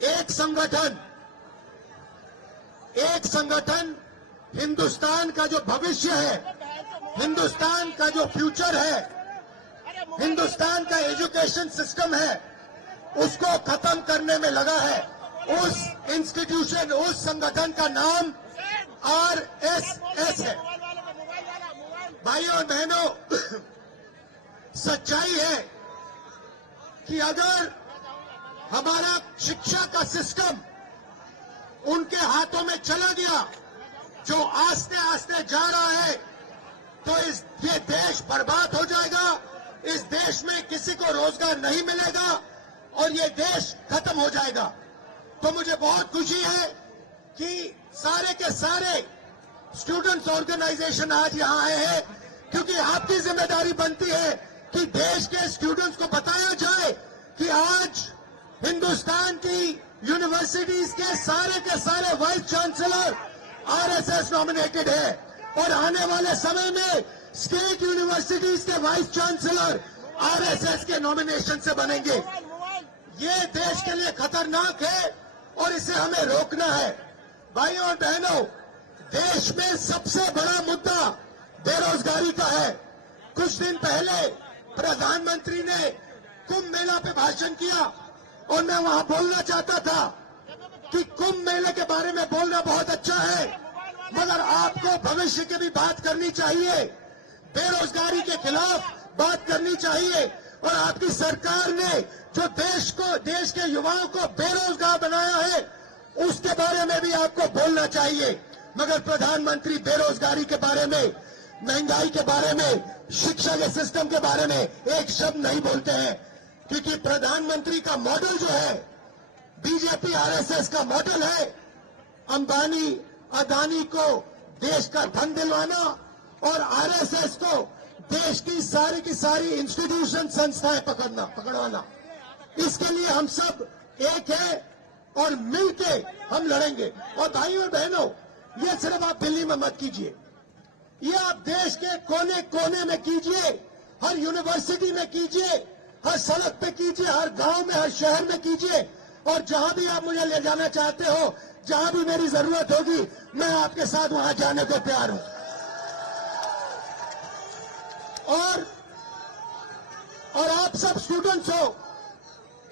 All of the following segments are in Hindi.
एक संगठन हिंदुस्तान का जो भविष्य है, हिंदुस्तान का जो फ्यूचर है, हिंदुस्तान का एजुकेशन सिस्टम है, उसको खत्म करने में लगा है। उस इंस्टीट्यूशन, उस संगठन का नाम आरएसएस है। भाइयों और बहनों, सच्चाई है कि अगर हमारा शिक्षा का सिस्टम उनके हाथों में चला गया, जो आस्ते आस्ते जा रहा है, तो ये देश बर्बाद हो जाएगा। इस देश में किसी को रोजगार नहीं मिलेगा और ये देश खत्म हो जाएगा। तो मुझे बहुत खुशी है कि सारे के सारे स्टूडेंट्स ऑर्गेनाइजेशन आज यहां आए हैं, क्योंकि आपकी जिम्मेदारी बनती है कि देश के स्टूडेंट्स को बताया जाए कि आज हिंदुस्तान की यूनिवर्सिटीज के सारे वाइस चांसलर आरएसएस नॉमिनेटेड है और आने वाले समय में स्टेट यूनिवर्सिटीज के वाइस चांसलर आरएसएस के नॉमिनेशन से बनेंगे। ये देश के लिए खतरनाक है और इसे हमें रोकना है। भाइयों और बहनों, देश में सबसे बड़ा मुद्दा बेरोजगारी का है। कुछ दिन पहले प्रधानमंत्री ने कुंभ मेला पे भाषण किया और मैं वहां बोलना चाहता था कि कुंभ मेले के बारे में बोलना बहुत अच्छा है, मगर आपको भविष्य की भी बात करनी चाहिए, बेरोजगारी के खिलाफ बात करनी चाहिए। और आपकी सरकार ने जो देश के युवाओं को बेरोजगार बनाया है, उसके बारे में भी आपको बोलना चाहिए। मगर प्रधानमंत्री बेरोजगारी के बारे में, महंगाई के बारे में, शिक्षा के सिस्टम के बारे में एक शब्द नहीं बोलते हैं, क्योंकि प्रधानमंत्री का मॉडल जो है, बीजेपी आरएसएस का मॉडल है, अंबानी अदानी को देश का धन दिलवाना और आरएसएस को देश की सारी इंस्टीट्यूशन, संस्थाएं पकड़वाना। इसके लिए हम सब एक है और मिलके हम लड़ेंगे। और भाइयों और बहनों, ये सिर्फ आप दिल्ली में मत कीजिए, ये आप देश के कोने कोने में कीजिए, हर यूनिवर्सिटी में कीजिए, हर सड़क पे कीजिए, हर गांव में, हर शहर में कीजिए। और जहां भी आप मुझे ले जाना चाहते हो, जहां भी मेरी जरूरत होगी, मैं आपके साथ वहां जाने को तैयार हूं। और आप सब स्टूडेंट्स हो,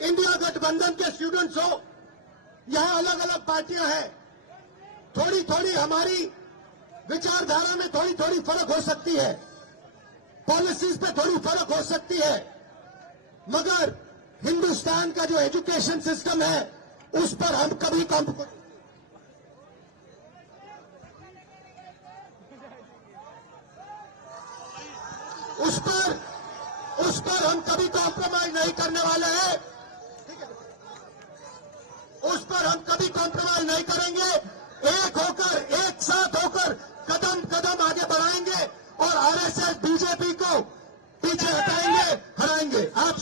इंडिया गठबंधन के स्टूडेंट्स हो, यहां अलग अलग पार्टियां हैं, थोड़ी हमारी विचारधारा में थोड़ी फर्क हो सकती है, पॉलिसीज पे थोड़ी फर्क हो सकती है, मगर हिंदुस्तान का जो एजुकेशन सिस्टम है, उस पर हम कभी उस पर हम कभी कॉम्प्रोमाइज नहीं करने वाले हैं। उस पर हम कभी कॉम्प्रोमाइज नहीं करेंगे। एक होकर, एक साथ